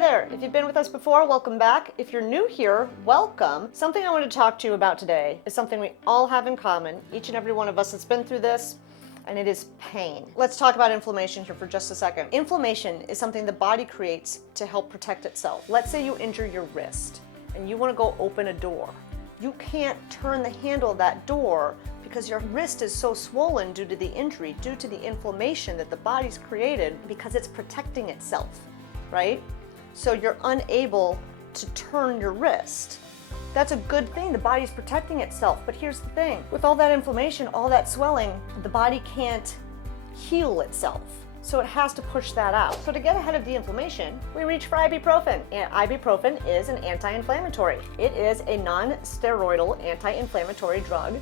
there. If you've been with us before, welcome back. If you're new here, welcome. Something I want to talk to you about today is something we all have in common. Each and every one of us has been through this, and it is pain. Let's talk about inflammation here for just a second. Inflammation is something the body creates to help protect itself. Let's say you injure your wrist and you want to go open a door. You can't turn the handle of that door because your wrist is so swollen due to the injury, due to the inflammation that the body's created because it's protecting itself, right? So you're unable to turn your wrist. That's a good thing, the body's protecting itself. But here's the thing, with all that inflammation, all that swelling, the body can't heal itself. So it has to push that out. So to get ahead of the inflammation, we reach for ibuprofen. And ibuprofen is an anti-inflammatory. It is a non-steroidal anti-inflammatory drug,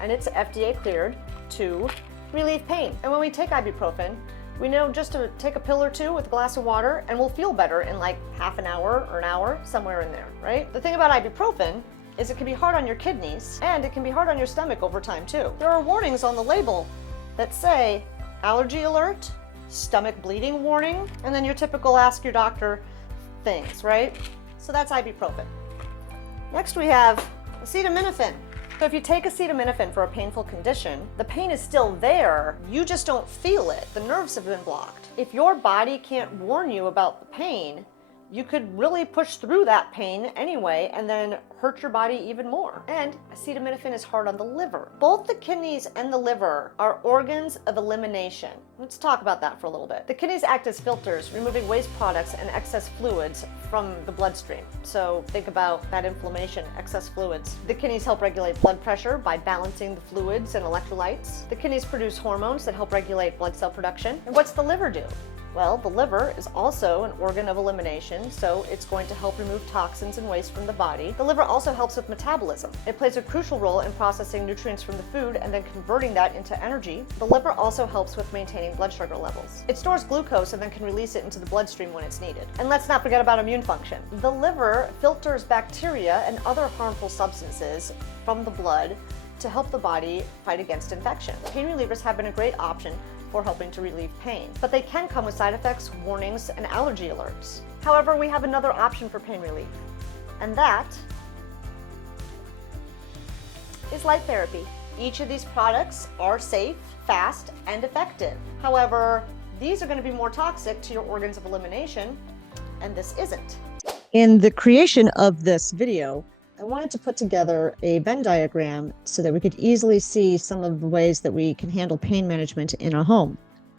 and it's FDA cleared to relieve pain. And when we take ibuprofen, we know just to take a pill or two with a glass of water and we'll feel better in like half an hour or an hour, somewhere in there, right? The thing about ibuprofen is it can be hard on your kidneys and it can be hard on your stomach over time too. There are warnings on the label that say allergy alert, stomach bleeding warning, and then your typical ask your doctor things, right? So that's ibuprofen. Next we have acetaminophen. So if you take acetaminophen for a painful condition, the pain is still there, you just don't feel it. The nerves have been blocked. If your body can't warn you about the pain, you could really push through that pain anyway and then hurt your body even more. And acetaminophen is hard on the liver. Both the kidneys and the liver are organs of elimination. Let's talk about that for a little bit. The kidneys act as filters, removing waste products and excess fluids from the bloodstream. So think about that inflammation, excess fluids. The kidneys help regulate blood pressure by balancing the fluids and electrolytes. The kidneys produce hormones that help regulate blood cell production. And what's the liver do? Well, the liver is also an organ of elimination, so it's going to help remove toxins and waste from the body. The liver also helps with metabolism. It plays a crucial role in processing nutrients from the food and then converting that into energy. The liver also helps with maintaining blood sugar levels. It stores glucose and then can release it into the bloodstream when it's needed. And let's not forget about immune function. The liver filters bacteria and other harmful substances from the blood to help the body fight against infection. Pain relievers have been a great option for helping to relieve pain, but they can come with side effects, warnings, and allergy alerts. However, we have another option for pain relief, and that is light therapy. Each of these products are safe, fast, and effective. However, these are going to be more toxic to your organs of elimination, and this isn't. In the creation of this video, I wanted to put together a Venn diagram so that we could easily see some of the ways that we can handle pain management in our home.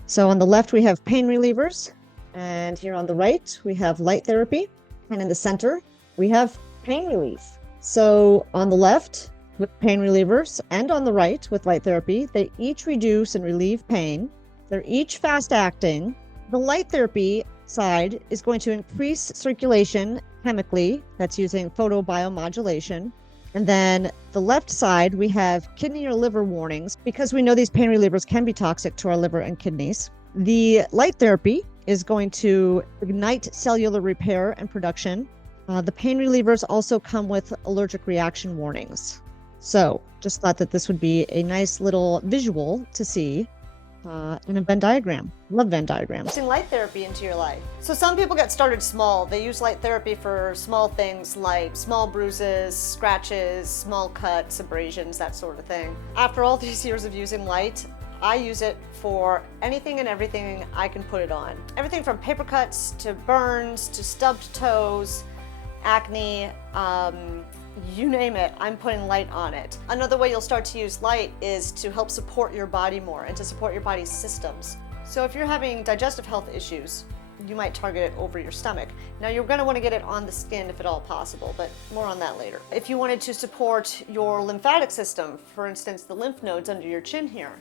So on the left, we have pain relievers, and here on the right, we have light therapy, and in the center, we have pain relief. So on the left, with pain relievers, and on the right, with light therapy, they each reduce and relieve pain. They're each fast-acting. The light therapy side is going to increase circulation chemically, that's using photobiomodulation. And then the left side, we have kidney or liver warnings because we know these pain relievers can be toxic to our liver and kidneys. The light therapy is going to ignite cellular repair and production. The pain relievers also come with allergic reaction warnings. So just thought that this would be a nice little visual to see in a Venn diagram. Love Venn diagrams. Using light therapy into your life. So some people get started small. They use light therapy for small things like small bruises, scratches, small cuts, abrasions, that sort of thing. After all these years of using light, I use it for anything and everything I can put it on. Everything from paper cuts to burns to stubbed toes, acne, you name it, I'm putting light on it. Another way you'll start to use light is to help support your body more and to support your body's systems. So if you're having digestive health issues, you might target it over your stomach. Now you're going to want to get it on the skin if at all possible, but more on that later. If you wanted to support your lymphatic system, for instance, the lymph nodes under your chin here,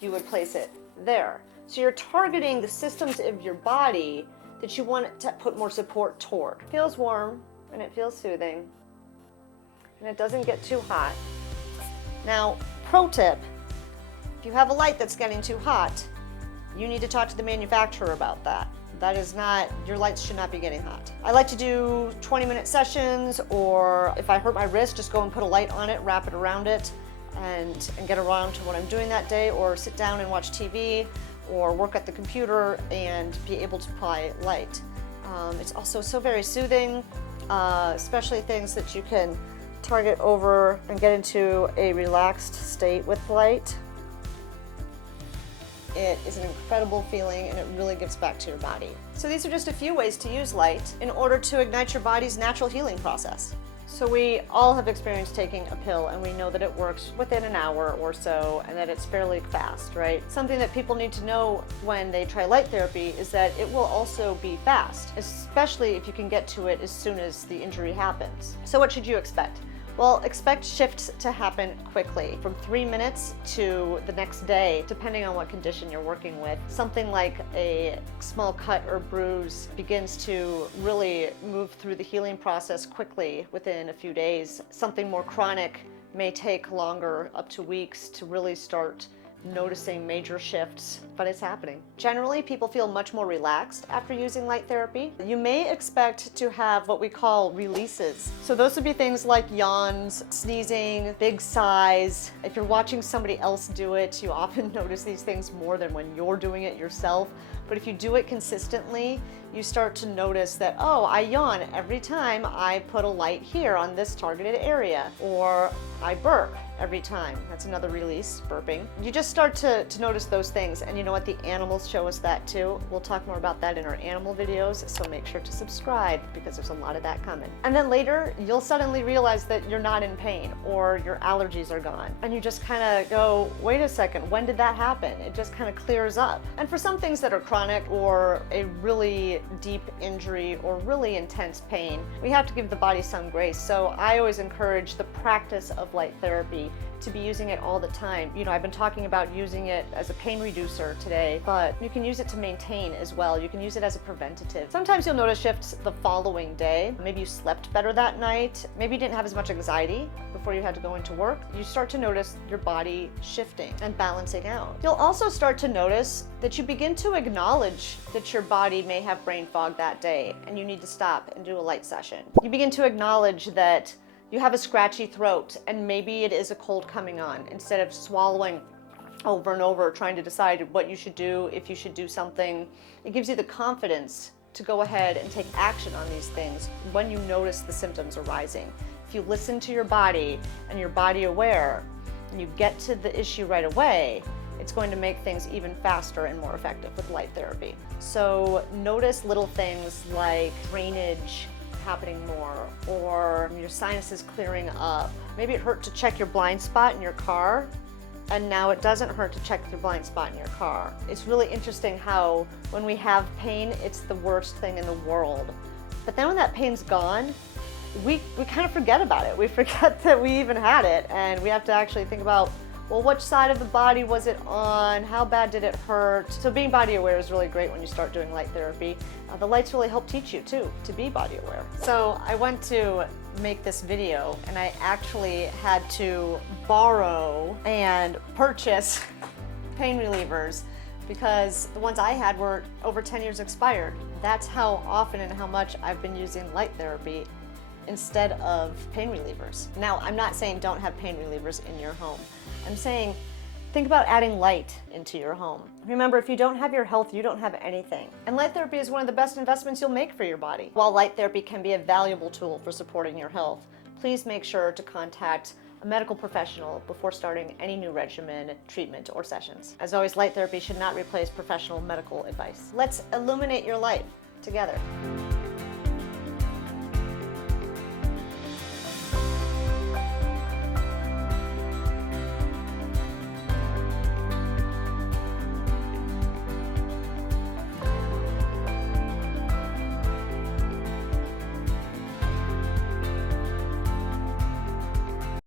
you would place it there. So you're targeting the systems of your body that you want to put more support toward. It feels warm and it feels soothing. And it doesn't get too hot. Now, pro tip, if you have a light that's getting too hot, you need to talk to the manufacturer about that. That is not, your lights should not be getting hot. I like to do 20-minute sessions, or if I hurt my wrist, just go and put a light on it, wrap it around it, and get around to what I'm doing that day, or sit down and watch TV, or work at the computer and be able to apply light. It's also so very soothing, especially things that you can target over and get into a relaxed state with light. It is an incredible feeling, and it really gives back to your body. So these are just a few ways to use light in order to ignite your body's natural healing process. So we all have experienced taking a pill, and we know that it works within an hour or so, and that it's fairly fast, right? Something that people need to know when they try light therapy is that it will also be fast, especially if you can get to it as soon as the injury happens. So what should you expect? Well, expect shifts to happen quickly, from 3 minutes to the next day, depending on what condition you're working with. Something like a small cut or bruise begins to really move through the healing process quickly within a few days. Something more chronic may take longer, up to weeks, to really start noticing major shifts, but it's happening. Generally, people feel much more relaxed after using light therapy. You may expect to have what we call releases. So those would be things like yawns, sneezing, big sighs. If you're watching somebody else do it, you often notice these things more than when you're doing it yourself. But if you do it consistently, you start to notice that, oh, I yawn every time I put a light here on this targeted area, or I burp every time. That's another release, burping. You just start to notice those things, and you know what? The animals show us that too. We'll talk more about that in our animal videos, so make sure to subscribe because there's a lot of that coming. And then later, you'll suddenly realize that you're not in pain, or your allergies are gone, and you just kind of go, wait a second, when did that happen? It just kind of clears up. And for some things that are chronic, or a really deep injury, or really intense pain, we have to give the body some grace. So I always encourage the practice of light therapy, to be using it all the time. You know, I've been talking about using it as a pain reducer today, but you can use it to maintain as well. You can use it as a preventative. Sometimes you'll notice shifts the following day. Maybe you slept better that night. Maybe you didn't have as much anxiety before you had to go into work. You start to notice your body shifting and balancing out. You'll also start to notice that you begin to acknowledge that your body may have brain fog that day, and you need to stop and do a light session. You begin to acknowledge that you have a scratchy throat, and maybe it is a cold coming on. Instead of swallowing over and over, trying to decide what you should do, if you should do something, it gives you the confidence to go ahead and take action on these things when you notice the symptoms arising. If you listen to your body and you're body aware, and you get to the issue right away, it's going to make things even faster and more effective with light therapy. So notice little things like drainage happening more, or your sinuses clearing up. Maybe it hurt to check your blind spot in your car, and now it doesn't hurt to check your blind spot in your car. It's really interesting how when we have pain, it's the worst thing in the world. But then when that pain's gone, we kind of forget about it. We forget that we even had it, and we have to actually think about, well, which side of the body was it on? How bad did it hurt? So being body aware is really great when you start doing light therapy. The lights really help teach you too, to be body aware. So I went to make this video, and I actually had to borrow and purchase pain relievers because the ones I had were over 10 years expired. That's how often and how much I've been using light therapy instead of pain relievers. Now, I'm not saying don't have pain relievers in your home. I'm saying think about adding light into your home. Remember, if you don't have your health, you don't have anything. And light therapy is one of the best investments you'll make for your body. While light therapy can be a valuable tool for supporting your health, please make sure to contact a medical professional before starting any new regimen, treatment, or sessions. As always, light therapy should not replace professional medical advice. Let's illuminate your life together.